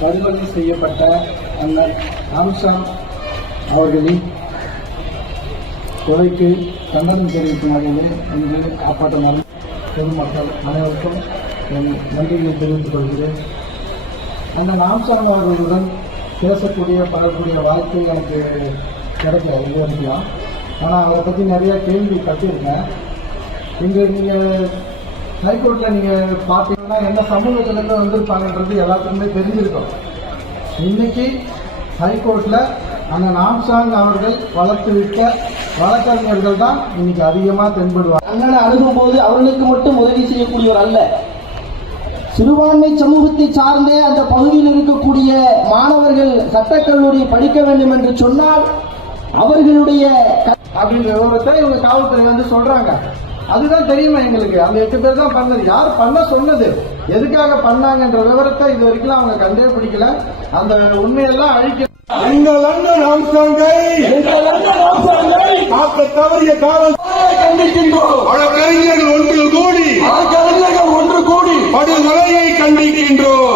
படுகொலை செய்யப்பட்ட அண்ணன் ஆம்சாங் அவர்களின் கொலைக்கு கண்டனம் தெரிவிக்கும் வகையில் இன்று ஆர்ப்பாட்டம் பொதுமக்கள் அனைவருக்கும் என் நன்றியை தெரிவித்துக் கொள்கிறேன். அண்ணன் ஆம்சாங் அவர்களுடன் பேசக்கூடிய படக்கூடிய வாய்ப்பு எனக்கு கிடைக்கல இது வரைக்கும். ஆனால் அதை பற்றி நிறைய கேள்வி கட்டியிருக்கேன். இங்கே நீங்கள் ஹைகோர்ட்டில் நீங்கள் பார்த்தீங்கன்னா என்ன சமூகத்திலேருந்து வந்திருப்பாங்கன்றது எல்லாத்துக்குமே தெரிஞ்சிருக்கும். இன்னைக்கு ஹைகோர்ட்டில் அண்ணன் ஆம்சாங் அவர்கள் வளர்த்துவிட்ட வழக்கறிஞர்கள் தான் இன்னைக்கு அதிகமாக தென்படுவார். அண்ணனை அணுகும் போது அவர்களுக்கு மட்டும் உதவி செய்யக்கூடியவர் அல்ல, சிறுபான்மை சமூகத்தை சார்ந்தே அந்த பகுதியில் இருக்கக்கூடிய மாணவர்கள் சட்டக்கல்லூரி படிக்க வேண்டும் என்று சொன்னால் அவர்களுடைய அப்படின்ற விவரத்தை இவங்க காவல்துறை வந்து சொல்றாங்க. அதுதான் தெரியுமா எங்களுக்கு. அந்த 8 பேர் தான் பண்ணது. யார் பண்ண சொன்னது, எதுக்காக பண்ணாங்கன்ற விவரத்தை இது வரைக்கும் அவங்க கண்டே பிடிக்கல. அந்த உண்மையெல்லாம் அழிக்க எங்கள் அண்ணன் ஆம்சாங்கை காக்க தவறிய காலம் கண்டிக்கின்றோம். வழக்கறிஞர்கள் ஒன்று கூடி படுகொலையை கண்டிக்கின்றோம்.